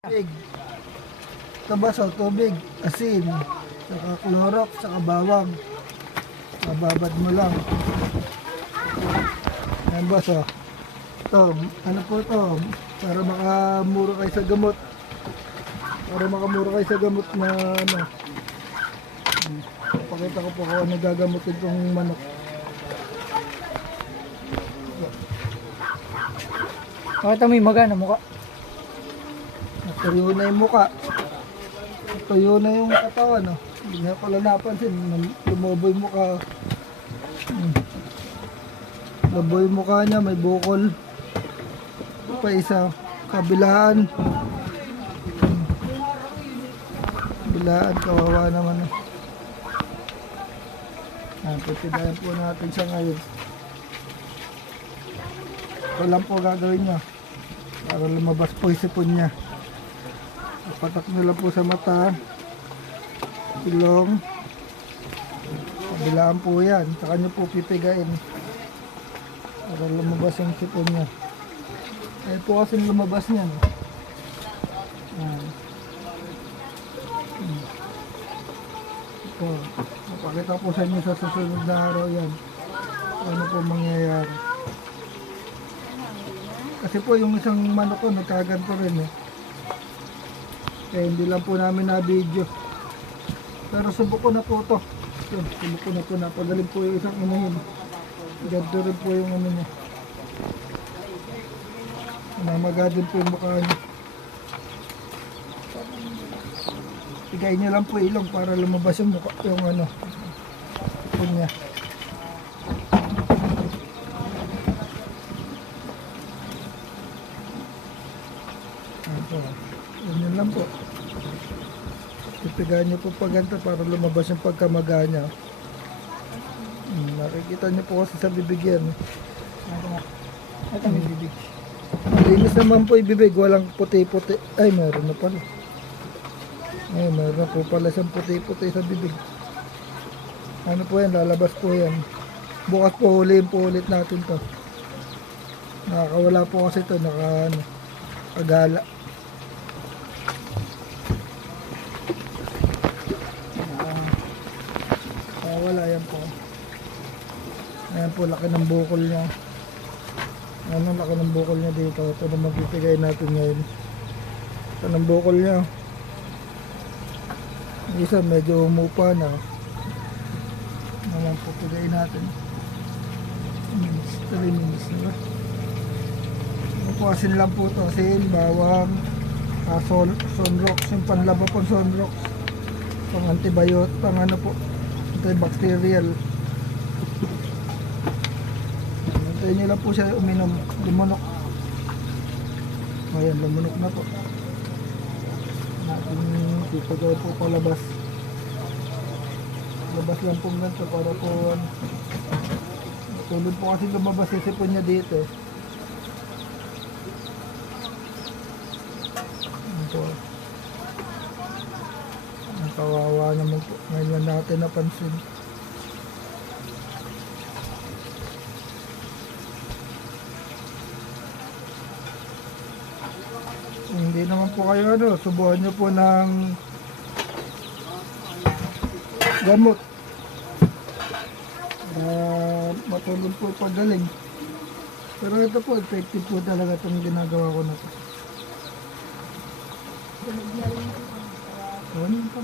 Tubig. Ito tubig, asin, saka Clorox, saka bawang. Bababad mo lang. Ayan boss oh. Ito, ano po ito? Para makamura kayo sa gamot. Para makamura kayo sa gamot na ano. Pakita ko po kung ano gagamutin itong manok. Pakita mo yung magana mukha. Natuyo na yung muka. Natuyo na yung katawan. Oh. Hindi na pala napansin. Lumobo yung muka. Lumobo yung mukha niya. May bukol. Pa isa. Kabilaan. Kabilaan. Kawawa naman. Pipinayan po natin siya ngayon. Ito lang po gagawin niya. Para lumabas po yung sipon niya. Patak nyo lang po sa mata, ilong, kabilaan po yan. Saka nyo po pipigain para lumabas yung sipon niya. Ay po kasi lumabas niya. No? Ito, mapakita po sa inyo sa susunod na araw yan. Ano po mangyayari. Kasi po yung isang manok ko nagkaganto rin eh. Kaya hindi lang po namin na-video. Pero subok ko na po ito. Subok ko na po. Napagaling po yung isang inahin. Ganto rin po yung ano niya. Namaga din po yung mukha niya. Tigay niya lang po ilong para lumabas yung mukha. Yung ano. Ito niya. Ito. Ganyan lang po. Pipigahan nyo po pag ganito para lumabas yung pagkamaga niya. Nakikita nyo po kasi sa bibig yan. Ito ang bibig. Malinis naman po yung bibig. Walang puti-puti. Ay, meron na pala. Ay, meron na po pala siyang puti-puti sa bibig. Ano po yan? Lalabas po yan. Bukas po huliin po ulit natin to. Nakakawala po kasi to. Nakagala. Wala yan po. Ayan po, laki ng bukol niya. Ano, laki ng bukol niya dito. Ito na magpipigay natin ngayon. Ito ng bukol niya. Isa medyo umupa na. Naman po pigay natin. 3 minutes na. Asin lang po ito. Asin, bawang, sunrox. Yung panlaba po sunrox. Pang antibiotic, pang ano po. Antibacterial. Antayin nyo lang po siya uminom. Lumunok. Ayan, lumunok na po. Pipagay po palabas. Labas lang po ganito para po tulad po kasi lumabas sisipon niya dito. Ayan po. Ang kawawa naman po. Ngayon natin napansin. Hindi naman po kayo ano, subuhan nyo po ng gamot. Matulog po pagaling. Pero ito po, effective po talaga itong ginagawa ko na ito. Ano pa?